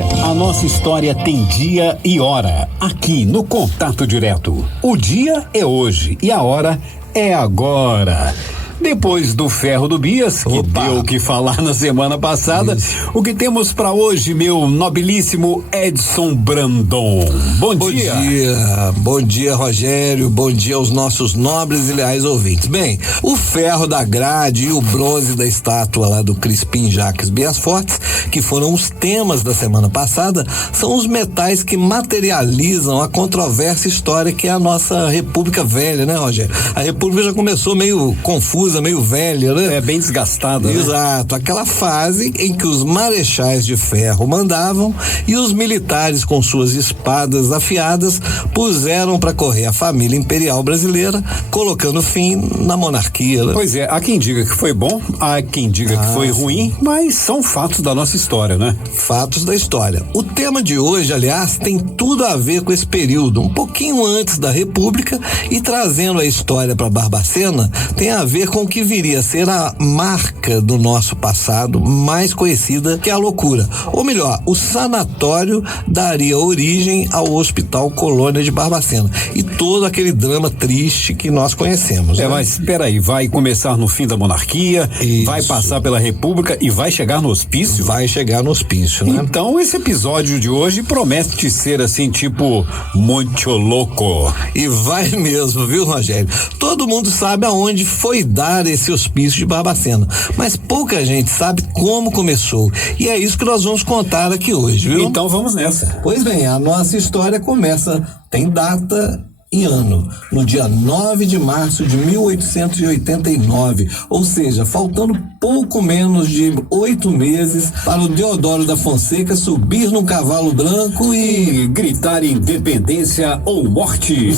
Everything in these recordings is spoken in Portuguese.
A nossa história tem dia e hora, aqui no Contato Direto. O dia é hoje e a hora é agora. Depois do ferro do Bias, que deu o que falar na semana passada, o que temos para hoje, meu nobilíssimo Edson Brandon? Bom dia. Bom dia, Rogério. Bom dia aos nossos nobres e leais ouvintes. Bem, o ferro da grade e o bronze da estátua lá do Crispim Jacques Bias Fortes, que foram os temas da semana passada, são os metais que materializam a controvérsia história que é a nossa República Velha, né, Rogério? A República já começou meio confusa, meio velha, né? É bem desgastada, né? Exato, aquela fase em que os marechais de ferro mandavam e os militares com suas espadas afiadas puseram para correr a família imperial brasileira, colocando fim na monarquia, né? Pois é, há quem diga que foi bom, há quem diga que foi ruim, mas são fatos da nossa história, né? Fatos da história. O tema de hoje, aliás, tem tudo a ver com esse período, um pouquinho antes da República, e trazendo a história para Barbacena, tem a ver com o que viria a ser a marca do nosso passado mais conhecida, que é a loucura. Ou melhor, o sanatório daria origem ao Hospital Colônia de Barbacena e todo aquele drama triste que nós conhecemos. É, né? Mas espera aí, vai começar no fim da monarquia, isso, vai passar pela República e vai chegar no hospício? Vai chegar no hospício, né? Então esse episódio de hoje promete ser assim, tipo, muito louco. E vai mesmo, viu, Rogério? Todo mundo sabe aonde foi dar esse hospício de Barbacena, mas pouca gente sabe como começou, e é isso que nós vamos contar aqui hoje, viu? Então vamos nessa. Pois bem, a nossa história começa, tem data e ano, no dia 9 de março de 1889, ou seja, faltando pouco menos de 8 meses para o Deodoro da Fonseca subir num cavalo branco e gritar independência ou morte.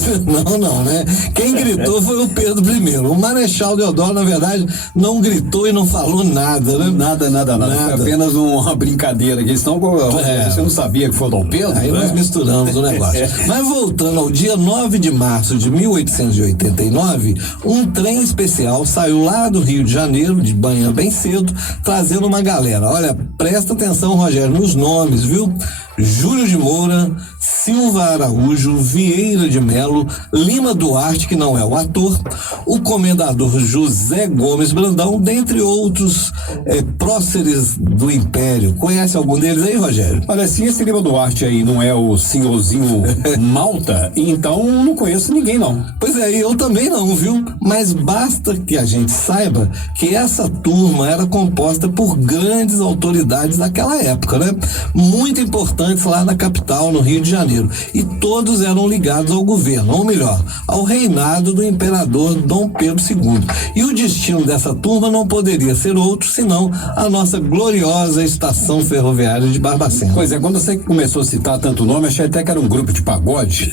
Não, né? Quem gritou foi o Pedro I. O Marechal Deodoro, na verdade, não gritou e não falou nada, né? Nada. Foi apenas uma brincadeira aqui, senão você não sabia que foi o Dom Pedro? Aí nós misturamos o negócio. Mas voltando ao dia 9 de março de 1889, um trem especial saiu lá do Rio de Janeiro, de manhã bem cedo, trazendo uma galera. Olha, presta atenção, Rogério, nos nomes, viu? Júlio de Moura, Silva Araújo, Vieira de Melo, Lima Duarte, que não é o ator, o comendador José Gomes Brandão, dentre outros próceres do Império. Conhece algum deles aí, Rogério? Olha, se esse Lima Duarte aí não é o senhorzinho Malta, então não conheço ninguém, não. Pois é, eu também não, viu? Mas basta que a gente saiba que essa turma era composta por grandes autoridades daquela época, né? Muito importante lá na capital, no Rio de Janeiro, e todos eram ligados ao governo, ou melhor, ao reinado do imperador Dom Pedro II. E o destino dessa turma não poderia ser outro senão a nossa gloriosa estação ferroviária de Barbacena. Pois é, quando você começou a citar tanto nome, achei até que era um grupo de pagode.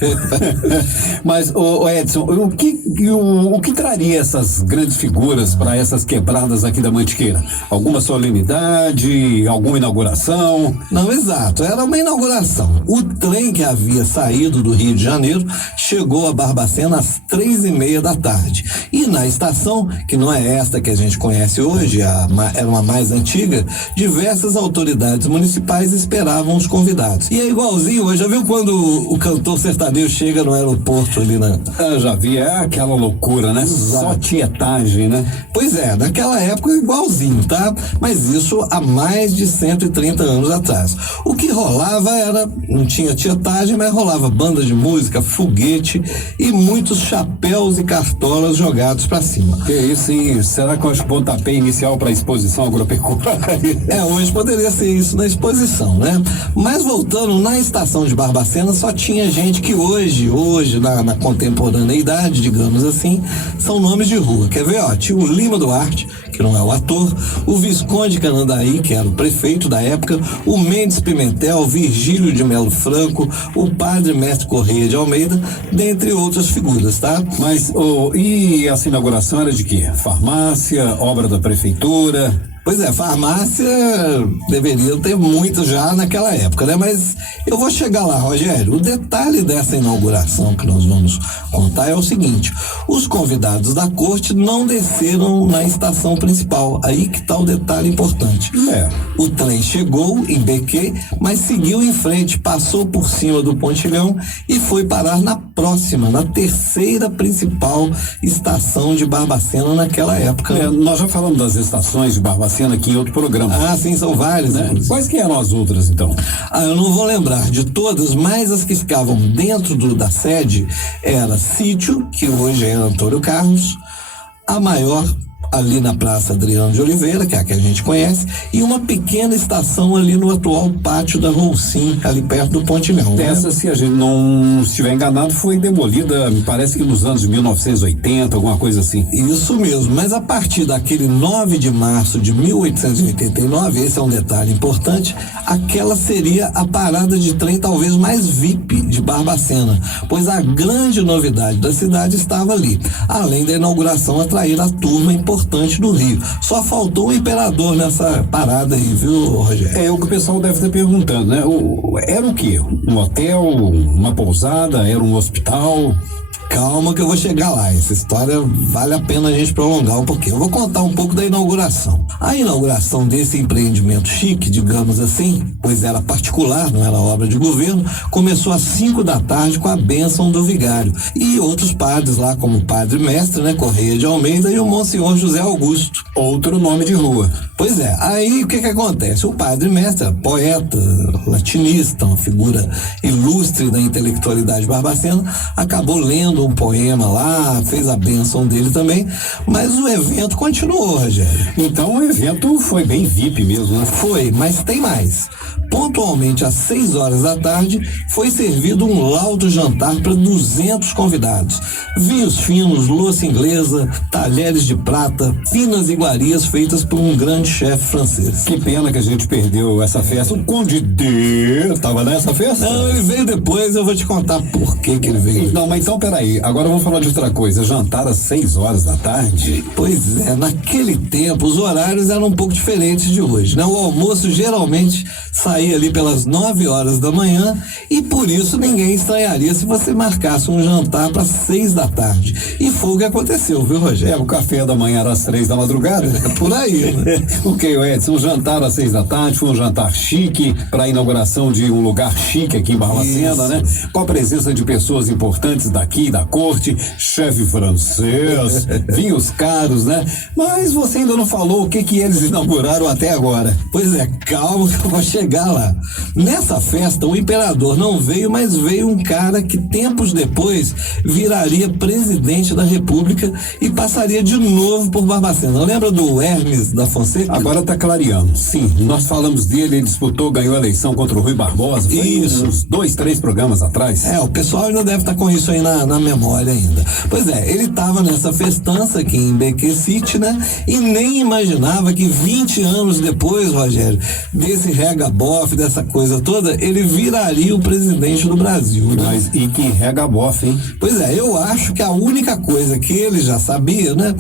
Mas, Edson, o que traria essas grandes figuras para essas quebradas aqui da Mantiqueira? Alguma solenidade, alguma inauguração? Não, exato, era uma inauguração. O trem que havia saído do Rio de Janeiro chegou a Barbacena às 3:30 da tarde. E na estação, que não é esta que a gente conhece hoje, era uma mais antiga, diversas autoridades municipais esperavam os convidados. E é igualzinho hoje, já viu quando o cantor sertanejo chega no aeroporto ali na... Já vi, é aquela loucura, né? Exato. Só tietagem, né? Pois é, naquela época igualzinho, tá? Mas isso há mais de 130 anos atrás. O que rolava não tinha tietagem, mas rolava banda de música, foguete e muitos chapéus e cartolas jogados pra cima. Que isso, hein? Será que eu acho pontapé inicial pra exposição agropecuária? Hoje poderia ser isso na exposição, né? Mas voltando, na estação de Barbacena só tinha gente que hoje na contemporaneidade, digamos assim, são nomes de rua. Quer ver, ó? Tinha o Lima Duarte, que não é o ator, o Visconde Canandaí, que era o prefeito da época, o Mendes Pimentel, Virgílio de Melo Franco, o padre Mestre Correia de Almeida, dentre outras figuras, tá? Mas, e essa inauguração era de quê? Farmácia, obra da prefeitura? Pois é, farmácia deveria ter muito já naquela época, né? Mas eu vou chegar lá, Rogério. O detalhe dessa inauguração que nós vamos contar é o seguinte: os convidados da corte não desceram na estação principal. Aí que tá o detalhe importante. O trem chegou em Bequê, mas seguiu em frente, passou por cima do pontilhão e foi parar na próxima, na terceira principal estação de Barbacena naquela época. Nós já falamos das estações de Barbacena aqui em outro programa. Ah, sim, são várias, né? Quais que eram as outras, então? Eu não vou lembrar de todas, mas as que ficavam dentro da sede era Sítio, que hoje é Antônio Carlos, a maior ali na Praça Adriano de Oliveira, que é a que a gente conhece, e uma pequena estação ali no atual pátio da Roussim, ali perto do Pontilhão. Essa, né? Se a gente não estiver enganado, foi demolida, me parece que nos anos de 1980, alguma coisa assim. Isso mesmo, mas a partir daquele 9 de março de 1889, esse é um detalhe importante, aquela seria a parada de trem talvez mais VIP de Barbacena, pois a grande novidade da cidade estava ali, além da inauguração atrair a turma importante do Rio. Só faltou o imperador nessa parada aí, viu, Rogério? É o que o pessoal deve estar perguntando, né? Era o quê? Um hotel, uma pousada, era um hospital? Calma que eu vou chegar lá. Essa história vale a pena a gente prolongar um pouquinho. Eu vou contar um pouco da inauguração. A inauguração desse empreendimento chique, digamos assim, pois era particular, não era obra de governo, começou às 5 da tarde com a bênção do vigário e outros padres lá, como o padre mestre, né, Correia de Almeida, e o Monsenhor José Augusto. Outro nome de rua. Pois é, aí o que acontece? O padre mestre, poeta, latinista, uma figura ilustre da intelectualidade barbacena, acabou lendo um poema lá, fez a bênção dele também, mas o evento continuou, Rogério. Então o evento foi bem VIP mesmo, né? Foi, mas tem mais. Pontualmente às 6 horas da tarde foi servido um laudo jantar para 200 convidados. Vinhos finos, louça inglesa, talheres de prata, finas iguarias feitas por um grande chefe francês. Que pena que a gente perdeu essa festa. O Conde D estava nessa festa? Não, ele veio depois, eu vou te contar por que ele veio. Não, mas então peraí, agora vamos falar de outra coisa. Jantar às 6 horas da tarde? Pois é, naquele tempo os horários eram um pouco diferentes de hoje, né? O almoço geralmente saía ali pelas 9 horas da manhã e por isso ninguém estranharia se você marcasse um jantar para 6 da tarde. E foi o que aconteceu, viu, Rogério? O café da manhã era às 3 da madrugada? É por aí, né? O que, Edson? Um jantar às 6 da tarde, foi um jantar chique para a inauguração de um lugar chique aqui em Barbacena, né? Com a presença de pessoas importantes daqui, da corte, chefe francês, vinhos caros, né? Mas você ainda não falou o que eles inauguraram até agora. Pois é, calma que eu vou chegar lá. Nessa festa, o imperador não veio, mas veio um cara que tempos depois viraria presidente da República e passaria de novo por Barbacena. Lembra do Hermes da Fonseca? Agora tá clareando. Sim, nós falamos dele, ele disputou, ganhou a eleição contra o Rui Barbosa. Foi isso. Uns 2, 3 programas atrás. O pessoal ainda deve estar com isso aí na memória ainda. Pois é, ele estava nessa festança aqui em Bequê City, né? E nem imaginava que 20 anos depois, Rogério, desse regabofe, dessa coisa toda, ele viraria o presidente do Brasil, né? Mas e que regabofe, hein? Pois é, eu acho que a única coisa que ele já sabia, né?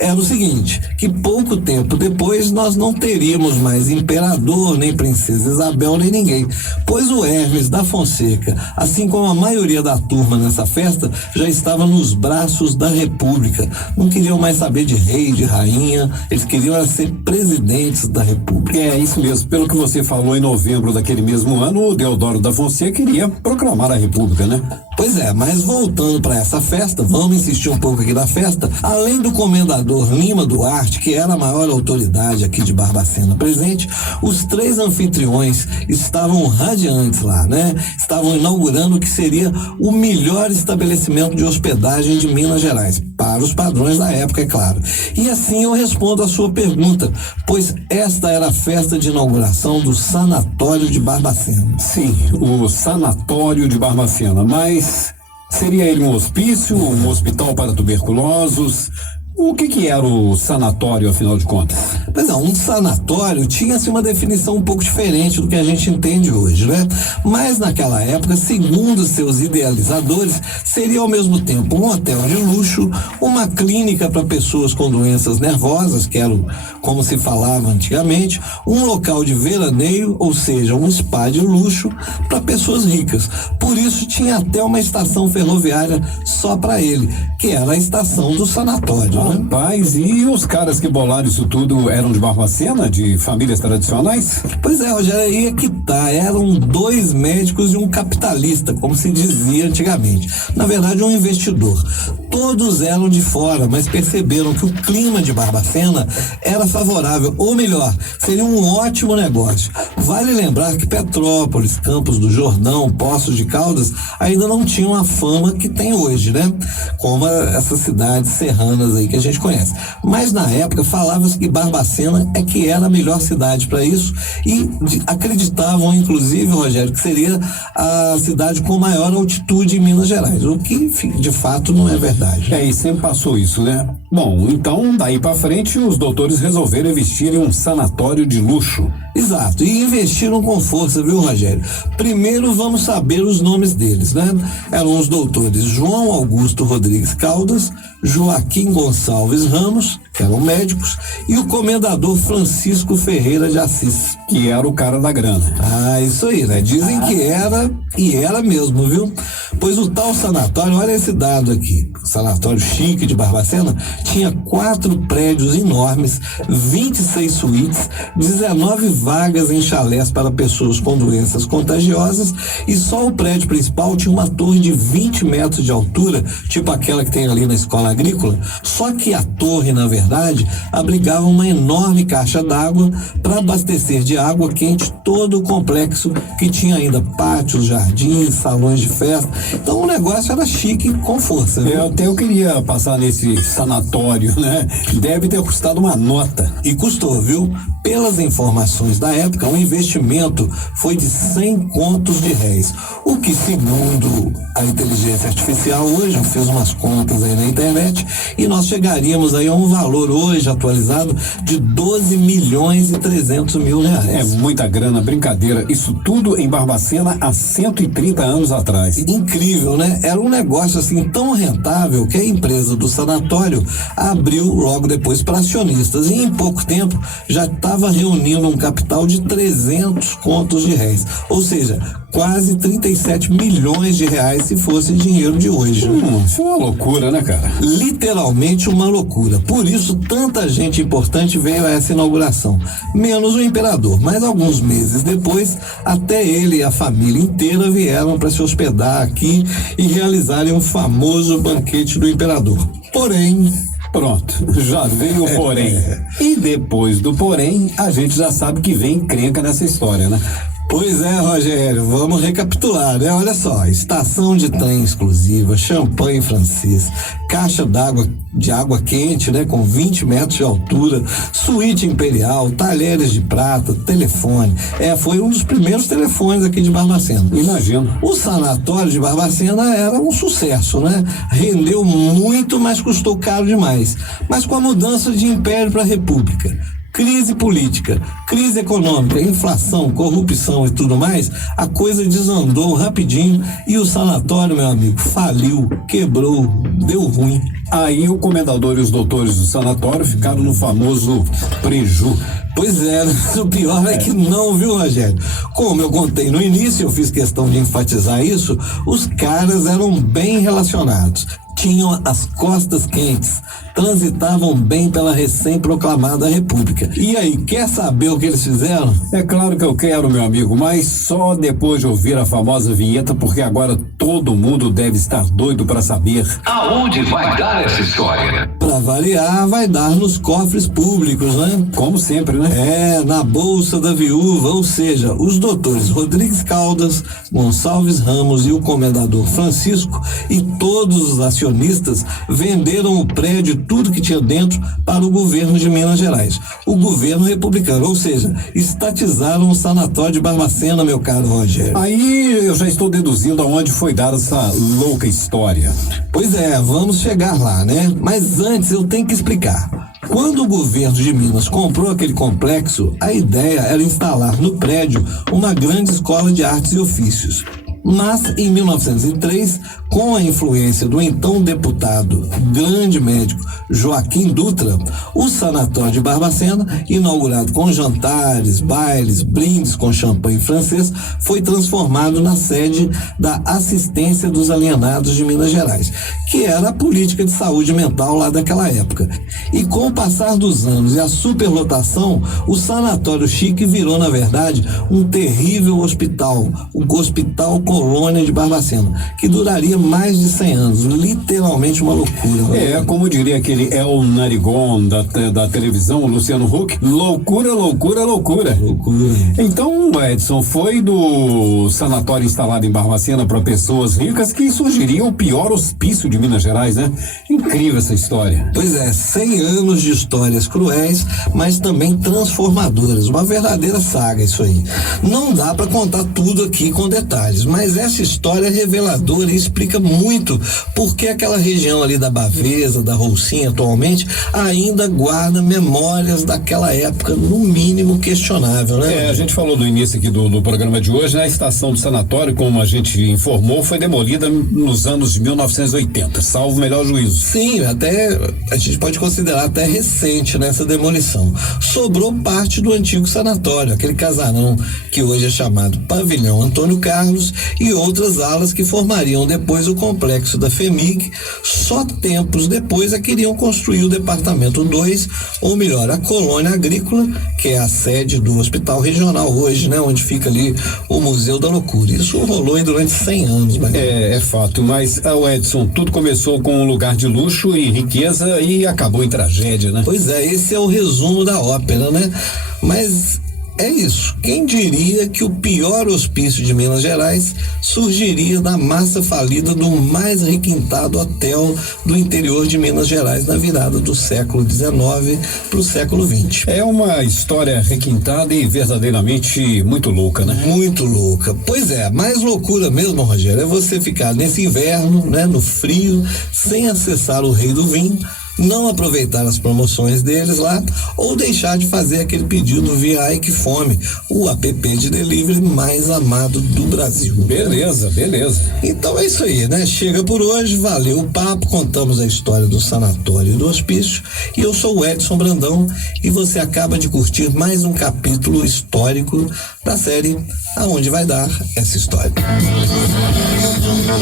Era o seguinte, que pouco tempo depois nós não teríamos mais imperador, nem princesa Isabel, nem ninguém, pois o Hermes da Fonseca, assim como a maioria da turma nessa festa, já estava nos braços da República. Não queriam mais saber de rei, de rainha, eles queriam ser presidentes da República. É isso mesmo, pelo que você falou, em novembro daquele mesmo ano, o Deodoro da Fonseca queria proclamar a República, né? Pois é, mas voltando para essa festa, vamos insistir um pouco aqui na festa, além do comendador Lima Duarte, que era a maior autoridade aqui de Barbacena presente, os 3 anfitriões estavam radiantes lá, né? Estavam inaugurando o que seria o melhor estabelecimento de hospedagem de Minas Gerais, para os padrões da época, é claro. E assim eu respondo a sua pergunta, pois esta era a festa de inauguração do Sanatório de Barbacena. Sim, o Sanatório de Barbacena, mas seria ele um hospício, um hospital para tuberculosos? O que era o sanatório, afinal de contas? Pois é, um sanatório tinha-se uma definição um pouco diferente do que a gente entende hoje, né? Mas naquela época, segundo seus idealizadores, seria ao mesmo tempo um hotel de luxo, uma clínica para pessoas com doenças nervosas, que era como se falava antigamente, um local de veraneio, ou seja, um spa de luxo para pessoas ricas. Por isso tinha até uma estação ferroviária só para ele, que era a estação do sanatório, né? Rapaz, e os caras que bolaram isso tudo eram de Barbacena, de famílias tradicionais? Pois é, Rogério, aí é que tá. Eram 2 médicos e um capitalista, como se dizia antigamente. Na verdade, um investidor. Todos eram de fora, mas perceberam que o clima de Barbacena era favorável, ou melhor, seria um ótimo negócio. Vale lembrar que Petrópolis, Campos do Jordão, Poços de Caldas ainda não tinham a fama que tem hoje, né? Como essas cidades serranas aí que a gente conhece. Mas na época falava-se que Barbacena é que era a melhor cidade para isso e acreditavam, inclusive, Rogério, que seria a cidade com maior altitude em Minas Gerais, o que de fato não é verdade. E sempre passou isso, né? Bom, então daí para frente os doutores resolveram investir em um sanatório de luxo. Exato, e investiram com força, viu, Rogério? Primeiro vamos saber os nomes deles, né? Eram os doutores João Augusto Rodrigues Caldas, Joaquim Gonçalves Ramos, que eram médicos, e o comendador Francisco Ferreira de Assis. Que era o cara da grana. Ah, isso aí, né? Dizem que era, e era mesmo, viu? Pois o tal sanatório, olha esse dado aqui, o sanatório chique de Barbacena, tinha 4 prédios enormes, 26 suítes, 19 vagas em chalés para pessoas com doenças contagiosas e só o prédio principal tinha uma torre de 20 metros de altura, tipo aquela que tem ali na escola agrícola, só que a torre, na verdade, abrigava uma enorme caixa d'água para abastecer de água quente todo o complexo que tinha ainda pátios, jardins, salões de festa. Então o negócio era chique com força, viu? Eu queria passar nesse sanatório, né? Deve ter custado uma nota. E custou, viu? Pelas informações da época, o investimento foi de 100 contos de réis, o que, segundo a inteligência artificial hoje, fez umas contas aí na internet, e nós chegaríamos aí a um valor hoje atualizado de 12 milhões e 300 mil reais. É muita grana, brincadeira. Isso tudo em Barbacena há 130 anos atrás. Incrível, né? Era um negócio assim tão rentável que a empresa do sanatório abriu logo depois para acionistas e em pouco tempo já estava reunindo um capital de 300 contos de réis, ou seja, quase 37 milhões de reais se fosse dinheiro de hoje. Isso é uma loucura, né, cara? Literalmente uma loucura. Por isso, tanta gente importante veio a essa inauguração, menos o imperador. Mas alguns meses depois, até ele e a família inteira vieram para se hospedar aqui e realizarem o famoso banquete do imperador. Porém, pronto, já veio o porém. E depois do porém, a gente já sabe que vem encrenca nessa história, né? Pois é, Rogério, vamos recapitular, né? Olha só, estação de trem exclusiva, champanhe francês, caixa d'água de água quente, né? Com 20 metros de altura, suíte imperial, talheres de prata, telefone. Foi um dos primeiros telefones aqui de Barbacena. Imagino. O sanatório de Barbacena era um sucesso, né? Rendeu muito, mas custou caro demais. Mas com a mudança de império para república, crise política, crise econômica, inflação, corrupção e tudo mais, a coisa desandou rapidinho e o sanatório, meu amigo, faliu, quebrou, deu ruim. Aí o comendador e os doutores do sanatório ficaram no famoso preju. Pois é, o pior é que não, viu, Rogério? Como eu contei no início, eu fiz questão de enfatizar isso, os caras eram bem relacionados, tinham as costas quentes, transitavam bem pela recém-proclamada República. E aí, quer saber o que eles fizeram? É claro que eu quero, meu amigo, mas só depois de ouvir a famosa vinheta, porque agora todo mundo deve estar doido para saber. Aonde vai dar essa história? Pra variar, vai dar nos cofres públicos, né? Como sempre, né? Na Bolsa da Viúva, ou seja, os doutores Rodrigues Caldas, Gonçalves Ramos e o comendador Francisco e todos os acionistas acionistas venderam o prédio e tudo que tinha dentro para o governo de Minas Gerais. O governo republicano, ou seja, estatizaram o sanatório de Barbacena, meu caro Rogério. Aí eu já estou deduzindo aonde foi dada essa louca história. Pois é, vamos chegar lá, né? Mas antes eu tenho que explicar. Quando o governo de Minas comprou aquele complexo, a ideia era instalar no prédio uma grande escola de artes e ofícios. Mas, em 1903, com a influência do então deputado, grande médico Joaquim Dutra, o sanatório de Barbacena, inaugurado com jantares, bailes, brindes com champanhe francês, foi transformado na sede da Assistência dos Alienados de Minas Gerais, que era a política de saúde mental lá daquela época. E com o passar dos anos e a superlotação, o sanatório chique virou, na verdade, um terrível hospital, o Hospital Colônia de Barbacena, que duraria mais de 100 anos, literalmente uma loucura. É, como diria aquele El Narigon da televisão, o Luciano Huck, loucura, loucura, loucura. Loucura. Então, Edson, foi do sanatório instalado em Barbacena para pessoas ricas que surgiria o pior hospício de Minas Gerais, né? Incrível essa história. Pois é, 100 anos de histórias cruéis, mas também transformadoras, uma verdadeira saga isso aí. Não dá para contar tudo aqui com detalhes, mas essa história é reveladora e explica muito porque aquela região ali da Bavesa, da Roucinha atualmente, ainda guarda memórias daquela época, no mínimo questionável, né? A gente falou no início aqui do programa de hoje, né? A estação do sanatório, como a gente informou, foi demolida nos anos de 1980, salvo o melhor juízo. Sim, até a gente pode considerar até recente nessa demolição. Sobrou parte do antigo sanatório, aquele casarão que hoje é chamado Pavilhão Antônio Carlos, e outras alas que formariam depois o complexo da FEMIG. Só tempos depois queriam construir o departamento 2, ou melhor, a colônia agrícola, que é a sede do hospital regional hoje, né? Onde fica ali o Museu da Loucura. Isso rolou aí durante 100 anos. Mas... É fato, mas, Edson, tudo começou com um lugar de luxo e riqueza e acabou em tragédia, né? Pois é, esse é o resumo da ópera, né? Mas é isso. Quem diria que o pior hospício de Minas Gerais surgiria da massa falida do mais requintado hotel do interior de Minas Gerais na virada do século XIX para o século XX. É uma história requintada e verdadeiramente muito louca, né? Muito louca. Pois é, mais loucura mesmo, Rogério, é você ficar nesse inverno, né, no frio, sem acessar o Rei do Vinho, não aproveitar as promoções deles lá, ou deixar de fazer aquele pedido via Ai Que Fome, o app de delivery mais amado do Brasil. Beleza. Então é isso aí, né? Chega por hoje, valeu o papo, contamos a história do sanatório e do hospício, e eu sou o Edson Brandão, e você acaba de curtir mais um capítulo histórico da série Aonde Vai Dar Essa História.